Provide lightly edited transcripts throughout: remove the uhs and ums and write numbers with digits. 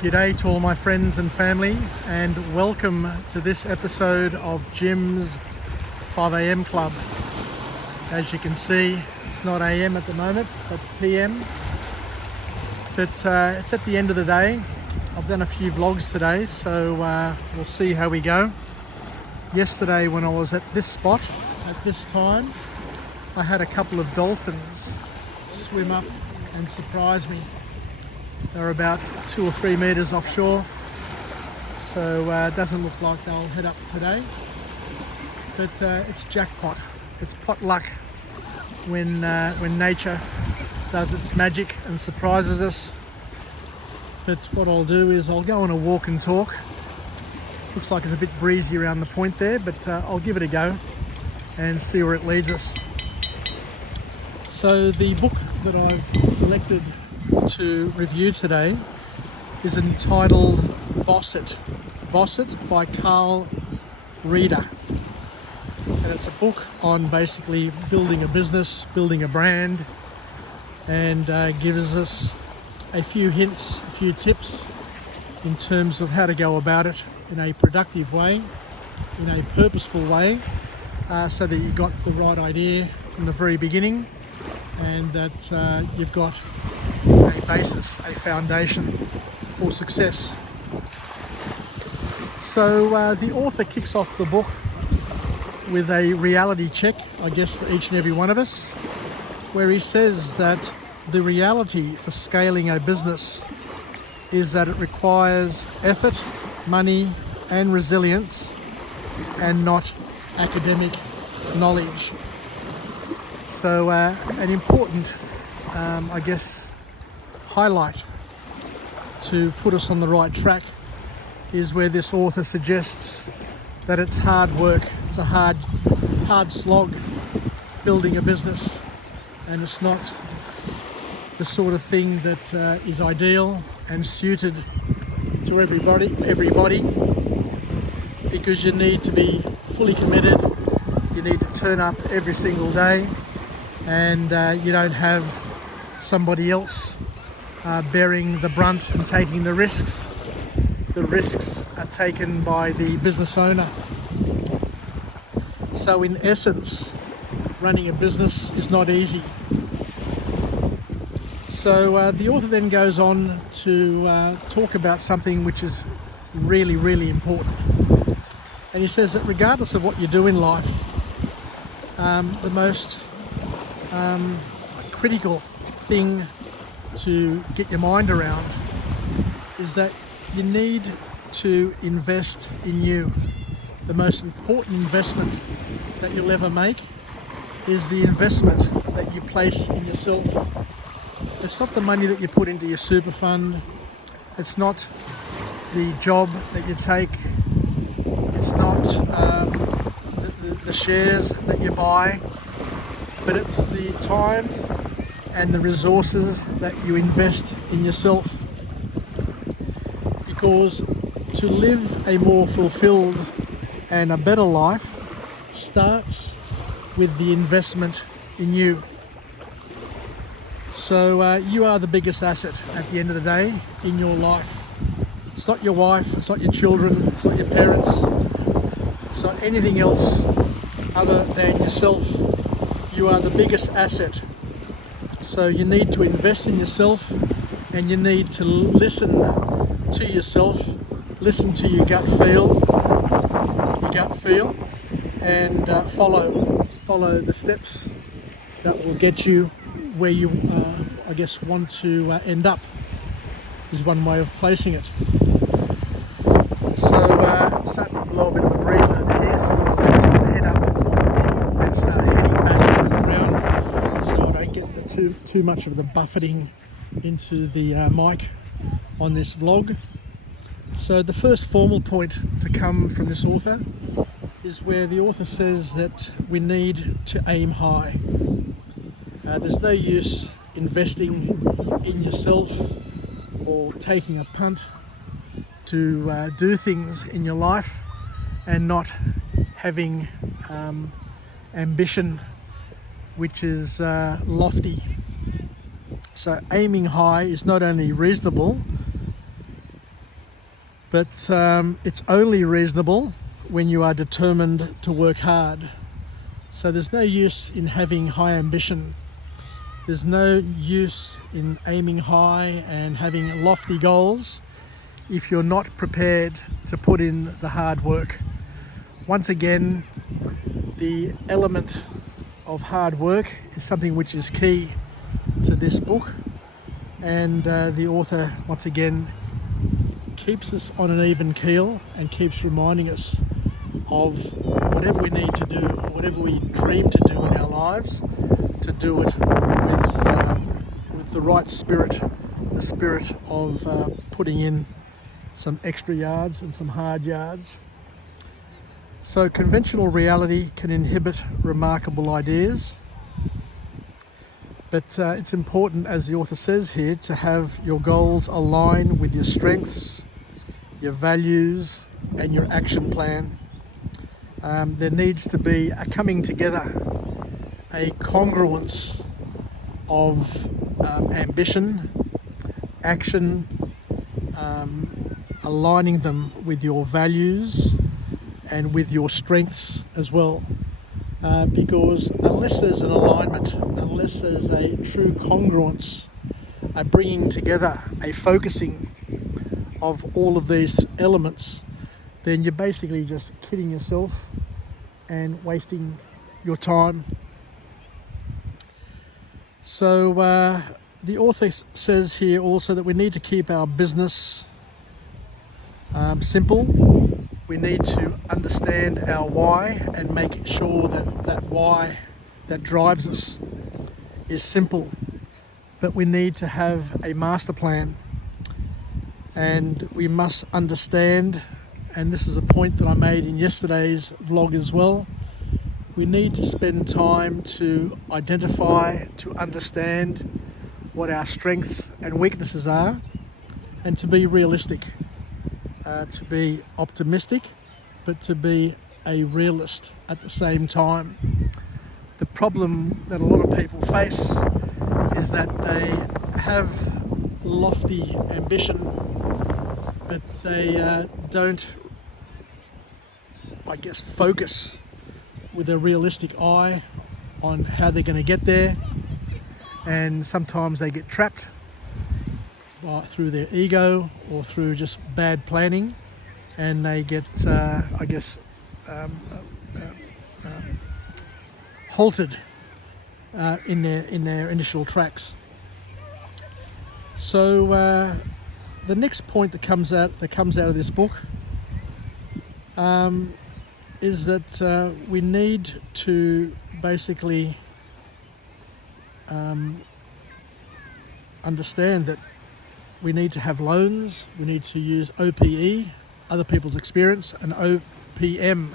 G'day to all my friends and family, and welcome to this episode of Jim's 5am Club. As you can see, it's not AM at the moment, but PM. But it's at the end of the day. I've done a few vlogs today, so we'll see how we go. Yesterday when I was at this spot, at this time, I had a couple of dolphins swim up and surprise me. They're about 2 or 3 meters offshore, so it doesn't look like they'll head up today. But it's jackpot. It's pot luck when nature does its magic and surprises us. But what I'll do is I'll go on a walk and talk. Looks like it's a bit breezy around the point there, but I'll give it a go and see where it leads us. So the book that I've selected to review today is entitled Boss It by Karl Reader, and it's a book on basically building a business, building a brand, and gives us a few hints, a few tips in terms of how to go about it in a productive way, in a purposeful way, so that you got the right idea from the very beginning, and that you've got a basis, a foundation for success. So the author kicks off the book with a reality check, I guess, for each and every one of us, where he says that the reality for scaling a business is that it requires effort, money and resilience, and not academic knowledge. So an important, I guess, highlight to put us on the right track is where this author suggests that it's hard work, it's a hard slog building a business, and it's not the sort of thing that is ideal and suited to everybody, because you need to be fully committed, you need to turn up every single day, and you don't have somebody else bearing the brunt and taking the risks. The risks are taken by the business owner. So in essence, running a business is not easy. So the author then goes on to talk about something which is really, really important. And he says that regardless of what you do in life, the most critical thing to get your mind around is that you need to invest in you. The most important investment that you'll ever make is the investment that you place in yourself. It's not the money that you put into your super fund, it's not the job that you take, it's not the shares that you buy, but it's the time and the resources that you invest in yourself. Because to live a more fulfilled and a better life starts with the investment in you. So you are the biggest asset at the end of the day in your life. It's not your wife, it's not your children, it's not your parents, it's not anything else other than yourself. You are the biggest asset. So you need to invest in yourself, and you need to listen to yourself, listen to your gut feel, and follow the steps that will get you where you, I guess, want to end up, is one way of placing it. So it's starting to blow a bit of a breeze over here, so I'm going to head up and start heading back into the ground, so I don't get too much of the buffeting into the mic on this vlog. So the first formal point to come from this author is where the author says that we need to aim high. There's no use investing in yourself or taking a punt to do things in your life and not having ambition which is lofty. So aiming high is not only reasonable, But it's only reasonable when you are determined to work hard. So there's no use in having high ambition. There's no use in aiming high and having lofty goals if you're not prepared to put in the hard work. Once again, the element of hard work is something which is key to this book, and the author once again keeps us on an even keel and keeps reminding us of whatever we need to do, whatever we dream to do in our lives, to do it with the right spirit, the spirit of putting in some extra yards and some hard yards. So conventional reality can inhibit remarkable ideas, but it's important, as the author says here, to have your goals align with your strengths, your values and your action plan. There needs to be a coming together, a congruence of ambition, action, aligning them with your values and with your strengths as well. Because unless there's an alignment, unless there's a true congruence, a bringing together, a focusing of all of these elements, then you're basically just kidding yourself and wasting your time. So the author says here also that we need to keep our business simple. We need to understand our why and make sure that that why that drives us is simple. But we need to have a master plan, and we must understand, and this is a point that I made in yesterday's vlog as well, we need to spend time to identify, to understand what our strengths and weaknesses are, and to be realistic. To be optimistic, but to be a realist at the same time. The problem that a lot of people face is that they have lofty ambition, but they don't, I guess, focus with a realistic eye on how they're going to get there, and sometimes they get trapped through their ego or through just bad planning, and they get, halted in their initial tracks. So the next point that comes out of this book is that we need to basically understand that we need to have loans, we need to use OPE, other people's experience, and OPM,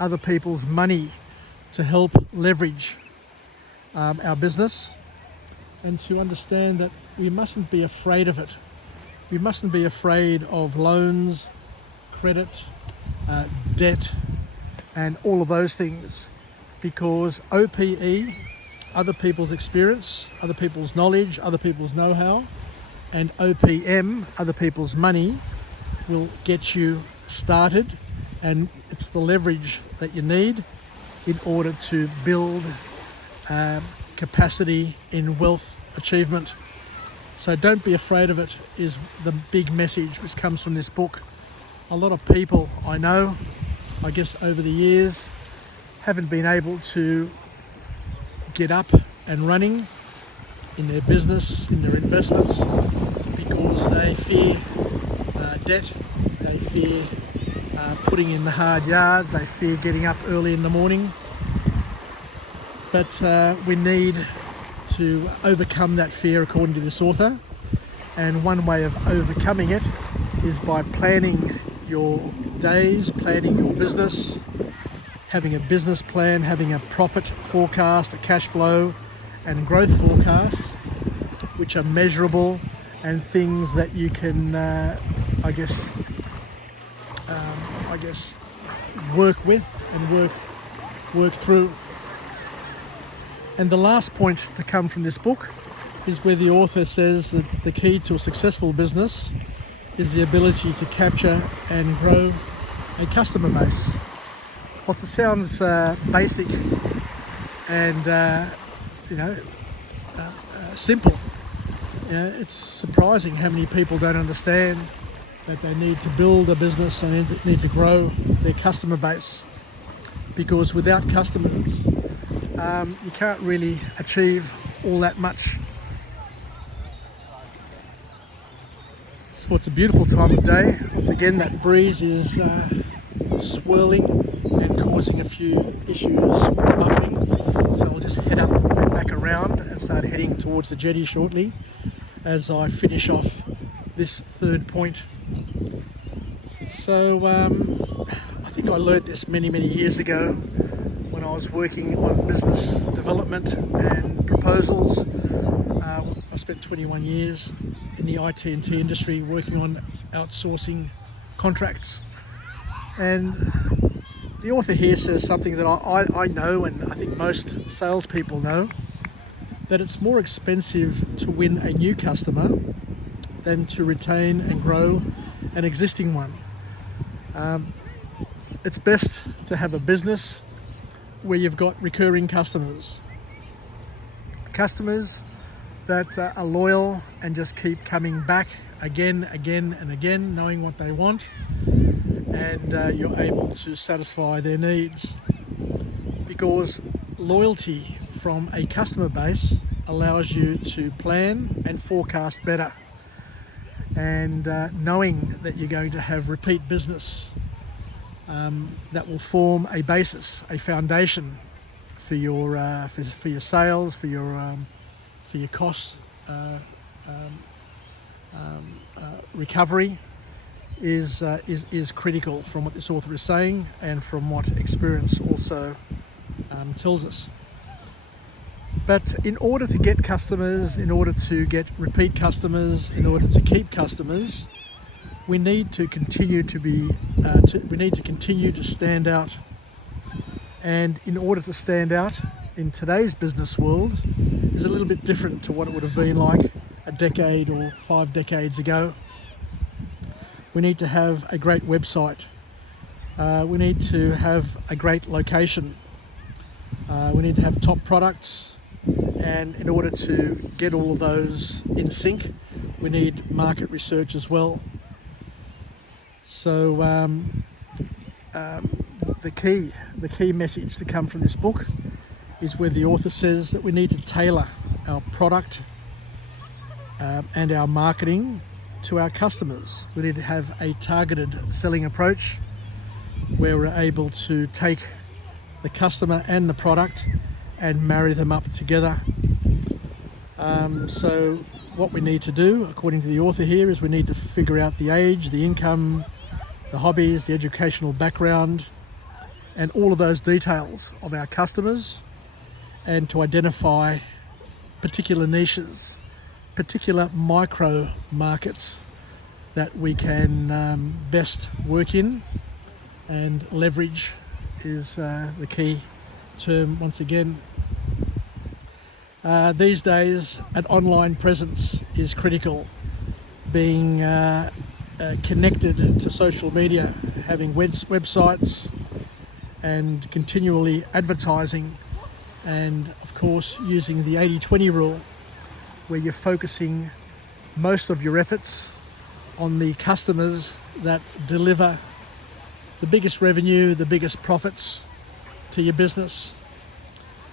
other people's money, to help leverage our business, and to understand that we mustn't be afraid of it. We mustn't be afraid of loans, credit, debt, and all of those things, because OPE, other people's experience, other people's knowledge, other people's know-how, and OPM, other people's money, will get you started, and it's the leverage that you need in order to build capacity in wealth achievement. So don't be afraid of it is the big message which comes from this book. A lot of people I know, I guess over the years, haven't been able to get up and running in their business, in their investments, because they fear debt, they fear putting in the hard yards, they fear getting up early in the morning. But we need to overcome that fear, according to this author, and one way of overcoming it is by planning your days, planning your business, having a business plan, having a profit forecast, a cash flow and growth forecasts, which are measurable and things that you can, work with and work through. And the last point to come from this book is where the author says that the key to a successful business is the ability to capture and grow a customer base. Whilst it sounds basic and simple, it's surprising how many people don't understand that they need to build a business and need to grow their customer base, because without customers you can't really achieve all that much. So it's a beautiful time of day. Once again, that breeze is swirling and causing a few issues with the buffering, so I'll just head up and back around and start heading towards the jetty shortly as I finish off this third point. So I think I learnt this many years ago when I was working on business development and proposals. I spent 21 years in the IT&T industry working on outsourcing contracts, and the author here says something that I know, and I think most salespeople know, that it's more expensive to win a new customer than to retain and grow an existing one. It's best to have a business where you've got recurring customers that are loyal and just keep coming back again and again, knowing what they want, and you're able to satisfy their needs, because loyalty from a customer base allows you to plan and forecast better, and knowing that you're going to have repeat business that will form a basis, a foundation for your sales, for your costs recovery is critical, from what this author is saying and from what experience also tells us. But in order to get customers, in order to get repeat customers, in order to keep customers, we need to continue to stand out. And in order to stand out in today's business world is a little bit different to what it would have been like a decade or 5 decades ago. We need to have a great website. We need to have a great location. We need to have top products. And in order to get all of those in sync, we need market research as well. So the key message to come from this book is where the author says that we need to tailor our product and our marketing to our customers. We need to have a targeted selling approach where we're able to take the customer and the product and marry them up together. So what we need to do, according to the author here, is we need to figure out the age, the income, the hobbies, the educational background, and all of those details of our customers, and to identify particular niches, particular micro markets that we can best work in, and leverage is the key term once again. These days, an online presence is critical. Being connected to social media, having websites, and continually advertising, and of course using the 80-20 rule, where you're focusing most of your efforts on the customers that deliver the biggest revenue, the biggest profits to your business.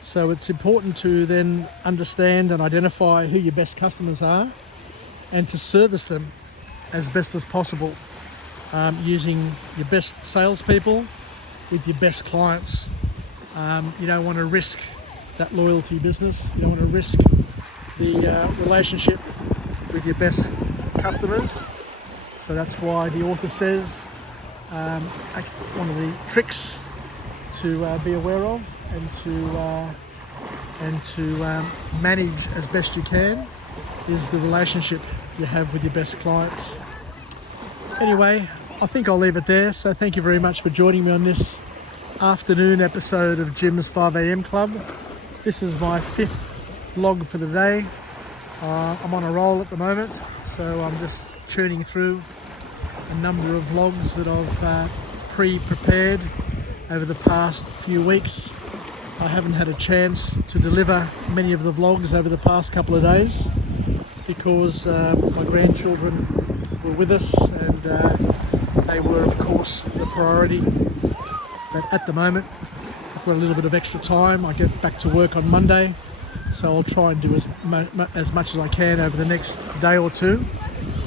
So it's important to then understand and identify who your best customers are, and to service them as best as possible, using your best salespeople with your best clients. You don't want to risk that loyalty business. You don't want to risk the relationship with your best customers. So that's why the author says one of the tricks to be aware of and to manage as best you can is the relationship you have with your best clients. Anyway, I think I'll leave it there. So thank you very much for joining me on this afternoon episode of Jim's 5am Club. This is my 5th vlog for the day. I'm on a roll at the moment, so I'm just churning through a number of vlogs that I've pre-prepared over the past few weeks. I haven't had a chance to deliver many of the vlogs over the past couple of days because my grandchildren were with us, and they were of course the priority. But at the moment I've got a little bit of extra time. I get back to work on Monday, so I'll try and do as much as I can over the next day or two,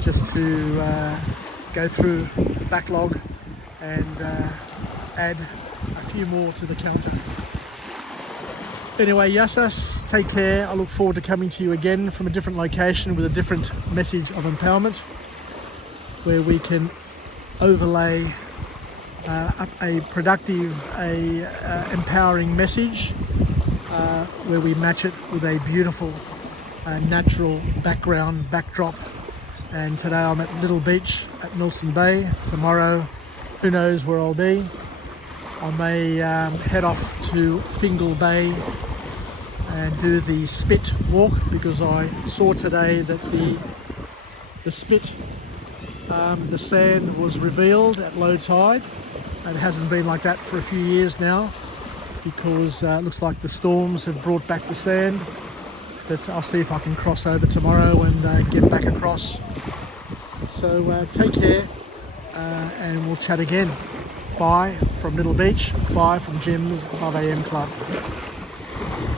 just to go through the backlog and add a few more to the counter. Anyway, Yassas, take care. I look forward to coming to you again from a different location with a different message of empowerment, where we can overlay a productive, empowering message, where we match it with a beautiful natural backdrop. And today I'm at Little Beach at Milson Bay. Tomorrow, who knows where I'll be. I may head off to Fingal Bay and do the Spit walk, because I saw today that the Spit, the sand was revealed at low tide, and it hasn't been like that for a few years now, because it looks like the storms have brought back the sand. But I'll see if I can cross over tomorrow and get back across. So take care, and we'll chat again. Bye from Little Beach, bye from Jim's 5am Club.